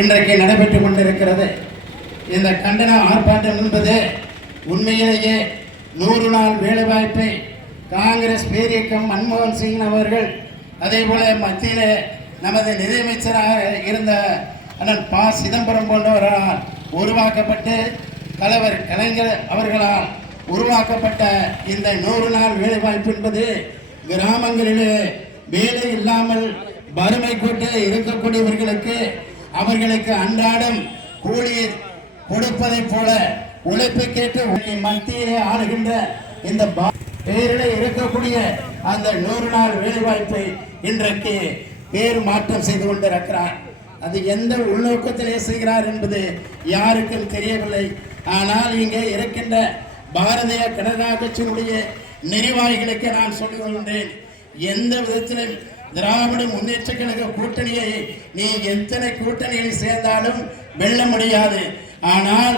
இன்றைக்கு நடைபெற்று கொண்டிருக்கிறது. இந்த கண்டன ஆர்ப்பாட்டம் என்பது உண்மையிலேயே நூறு நாள் வேலைவாய்ப்பை காங்கிரஸ் பேரியக்கம் மன்மோகன் சிங் அவர்கள் அதே போல மத்தியில் நமது நிதியமைச்சராக இருந்த அண்ணன் ப. சிதம்பரம் போன்றவரால் உருவாக்கப்பட்டு தலைவர் கலைஞர் அவர்களால் உருவாக்கப்பட்ட இந்த நூறு நாள் வேலைவாய்ப்பு என்பது கிராமங்களிலே வேலை இல்லாமல் வறுமை கோட்டு இருக்கக்கூடியவர்களுக்கு அவர்களுக்கு அன்றாடம் கூலி கொடுப்பதைப் போல உழைப்பு கேட்டு மத்தியிலே ஆளுகின்ற இந்த பேரிலே இருக்கக்கூடிய அந்த நூறு நாள் வேலைவாய்ப்பை இன்றைக்கு பேர் மாற்றம் செய்து கொண்டிருக்கிறார். அது எந்த உள்நோக்கத்திலே செய்கிறார் என்பது யாருக்கும் தெரியவில்லை. ஆனால் இங்கே இருக்கின்ற பாரதிய ஜனதா கட்சியினுடைய நிர்வாகிகளுக்கு நான் சொல்லிக் கொள்கின்றேன். எந்த விதத்திலும் திராவிட முன்னேற்ற கழக கூட்டணியை நீ எத்தனை கூட்டணியில் சேர்ந்தாலும் வெல்ல முடியாது. ஆனால்